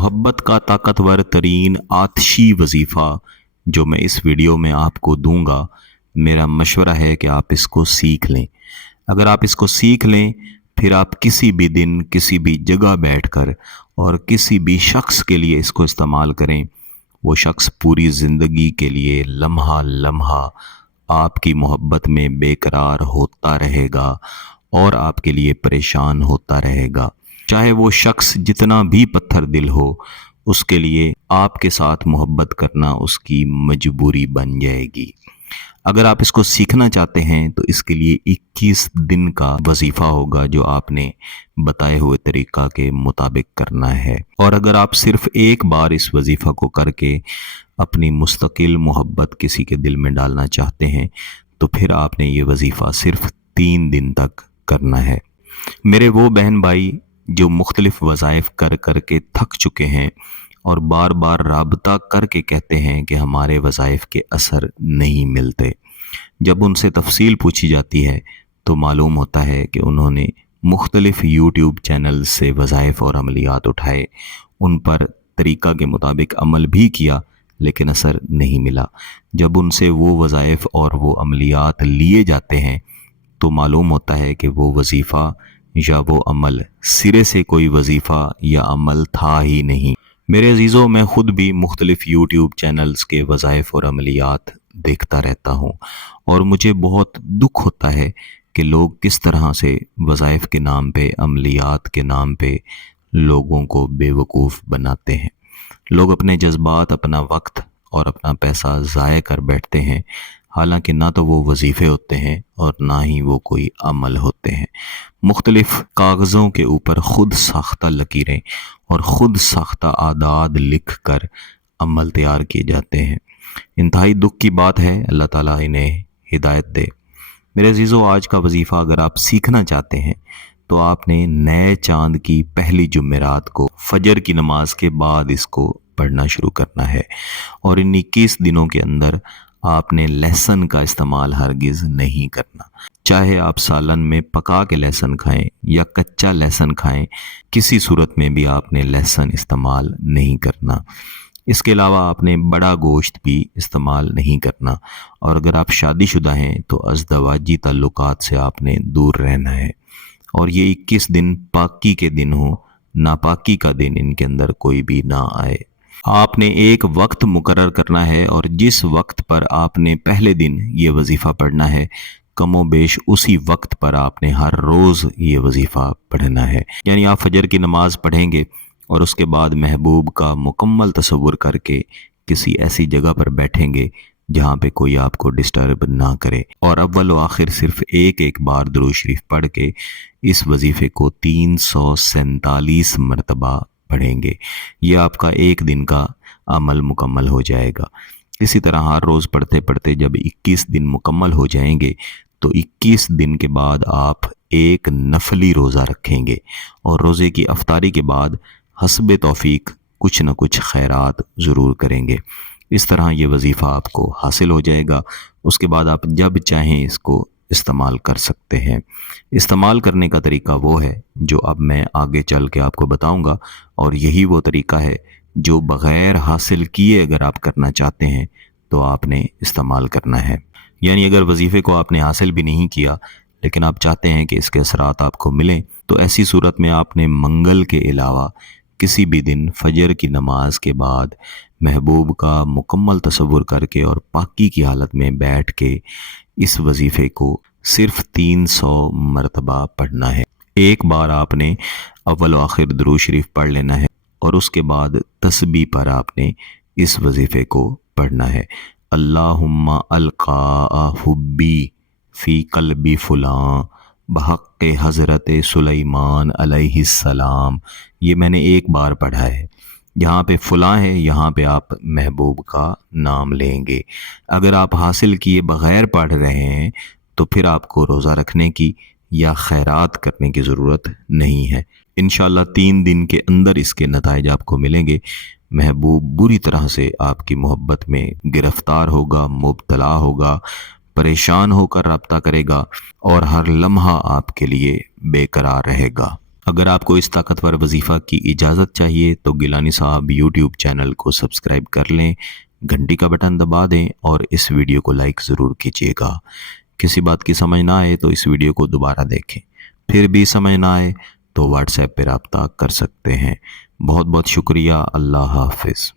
محبت کا طاقتور ترین آتشی وظیفہ جو میں اس ویڈیو میں آپ کو دوں گا، میرا مشورہ ہے کہ آپ اس کو سیکھ لیں۔ اگر آپ اس کو سیکھ لیں، پھر آپ کسی بھی دن کسی بھی جگہ بیٹھ کر اور کسی بھی شخص کے لیے اس کو استعمال کریں، وہ شخص پوری زندگی کے لیے لمحہ لمحہ آپ کی محبت میں بے قرار ہوتا رہے گا اور آپ کے لیے پریشان ہوتا رہے گا۔ چاہے وہ شخص جتنا بھی پتھر دل ہو، اس کے لیے آپ کے ساتھ محبت کرنا اس کی مجبوری بن جائے گی۔ اگر آپ اس کو سیکھنا چاہتے ہیں تو اس کے لیے 21 دن کا وظیفہ ہوگا جو آپ نے بتائے ہوئے طریقہ کے مطابق کرنا ہے۔ اور اگر آپ صرف ایک بار اس وظیفہ کو کر کے اپنی مستقل محبت کسی کے دل میں ڈالنا چاہتے ہیں تو پھر آپ نے یہ وظیفہ صرف 3 دن تک کرنا ہے۔ میرے وہ بہن بھائی جو مختلف وظائف کر کر کے تھک چکے ہیں اور بار بار رابطہ کر کے کہتے ہیں کہ ہمارے وظائف کے اثر نہیں ملتے، جب ان سے تفصیل پوچھی جاتی ہے تو معلوم ہوتا ہے کہ انہوں نے مختلف یوٹیوب چینل سے وظائف اور عملیات اٹھائے، ان پر طریقہ کے مطابق عمل بھی کیا لیکن اثر نہیں ملا۔ جب ان سے وہ وظائف اور وہ عملیات لیے جاتے ہیں تو معلوم ہوتا ہے کہ وہ وظیفہ یا وہ عمل سرے سے کوئی وظیفہ یا عمل تھا ہی نہیں۔ میرے عزیزوں، میں خود بھی مختلف یوٹیوب چینلز کے وظائف اور عملیات دیکھتا رہتا ہوں اور مجھے بہت دکھ ہوتا ہے کہ لوگ کس طرح سے وظائف کے نام پہ، عملیات کے نام پہ لوگوں کو بے وقوف بناتے ہیں۔ لوگ اپنے جذبات، اپنا وقت اور اپنا پیسہ ضائع کر بیٹھتے ہیں، حالانکہ نہ تو وہ وظیفے ہوتے ہیں اور نہ ہی وہ کوئی عمل ہوتے ہیں۔ مختلف کاغذوں کے اوپر خود ساختہ لکیریں اور خود ساختہ اعداد لکھ کر عمل تیار کیے جاتے ہیں۔ انتہائی دکھ کی بات ہے، اللہ تعالیٰ انہیں ہدایت دے۔ میرے عزیزو، آج کا وظیفہ اگر آپ سیکھنا چاہتے ہیں تو آپ نے نئے چاند کی پہلی جمعرات کو فجر کی نماز کے بعد اس کو پڑھنا شروع کرنا ہے، اور ان 21 دنوں کے اندر آپ نے لہسن کا استعمال ہرگز نہیں کرنا۔ چاہے آپ سالن میں پکا کے لہسن کھائیں یا کچا لہسن کھائیں، کسی صورت میں بھی آپ نے لہسن استعمال نہیں کرنا۔ اس کے علاوہ آپ نے بڑا گوشت بھی استعمال نہیں کرنا، اور اگر آپ شادی شدہ ہیں تو ازدواجی تعلقات سے آپ نے دور رہنا ہے، اور یہ 21 دن پاکی کے دن ہوں، ناپاکی کا دن ان کے اندر کوئی بھی نہ آئے۔ آپ نے ایک وقت مقرر کرنا ہے، اور جس وقت پر آپ نے پہلے دن یہ وظیفہ پڑھنا ہے، کم و بیش اسی وقت پر آپ نے ہر روز یہ وظیفہ پڑھنا ہے۔ یعنی آپ فجر کی نماز پڑھیں گے اور اس کے بعد محبوب کا مکمل تصور کر کے کسی ایسی جگہ پر بیٹھیں گے جہاں پہ کوئی آپ کو ڈسٹرب نہ کرے، اور اول و آخر صرف ایک بار درود شریف پڑھ کے اس وظیفے کو 347 مرتبہ پڑھیں گے۔ یہ آپ کا ایک دن کا عمل مکمل ہو جائے گا۔ اسی طرح ہر روز پڑھتے پڑھتے جب 21 دن مکمل ہو جائیں گے تو 21 دن کے بعد آپ ایک نفلی روزہ رکھیں گے، اور روزے کی افطاری کے بعد حسب توفیق کچھ نہ کچھ خیرات ضرور کریں گے۔ اس طرح یہ وظیفہ آپ کو حاصل ہو جائے گا۔ اس کے بعد آپ جب چاہیں اس کو استعمال کر سکتے ہیں۔ استعمال کرنے کا طریقہ وہ ہے جو اب میں آگے چل کے آپ کو بتاؤں گا، اور یہی وہ طریقہ ہے جو بغیر حاصل کیے اگر آپ کرنا چاہتے ہیں تو آپ نے استعمال کرنا ہے۔ یعنی اگر وظیفے کو آپ نے حاصل بھی نہیں کیا لیکن آپ چاہتے ہیں کہ اس کے اثرات آپ کو ملیں، تو ایسی صورت میں آپ نے منگل کے علاوہ کسی بھی دن فجر کی نماز کے بعد محبوب کا مکمل تصور کر کے اور پاکی کی حالت میں بیٹھ کے اس وظیفے کو صرف 300 مرتبہ پڑھنا ہے۔ ایک بار آپ نے اول و آخر درود شریف پڑھ لینا ہے، اور اس کے بعد تسبیح پر آپ نے اس وظیفے کو پڑھنا ہے۔ اللہم القا حبی فی قلبی فلاں بحق حضرت سلیمان علیہ السلام۔ یہ میں نے ایک بار پڑھا ہے۔ یہاں پہ فلاں ہے، یہاں پہ آپ محبوب کا نام لیں گے۔ اگر آپ حاصل کیے بغیر پڑھ رہے ہیں تو پھر آپ کو روزہ رکھنے کی یا خیرات کرنے کی ضرورت نہیں ہے۔ انشاءاللہ 3 دن کے اندر اس کے نتائج آپ کو ملیں گے۔ محبوب بری طرح سے آپ کی محبت میں گرفتار ہوگا، مبتلا ہوگا، پریشان ہو کر رابطہ کرے گا، اور ہر لمحہ آپ کے لیے بے قرار رہے گا۔ اگر آپ کو اس طاقتور وظیفہ کی اجازت چاہیے تو گیلانی صاحب یوٹیوب چینل کو سبسکرائب کر لیں، گھنٹی کا بٹن دبا دیں اور اس ویڈیو کو لائک ضرور کیجیے گا۔ کسی بات کی سمجھ نہ آئے تو اس ویڈیو کو دوبارہ دیکھیں، پھر بھی سمجھ نہ آئے تو واٹس ایپ پہ رابطہ کر سکتے ہیں۔ بہت بہت شکریہ۔ اللہ حافظ۔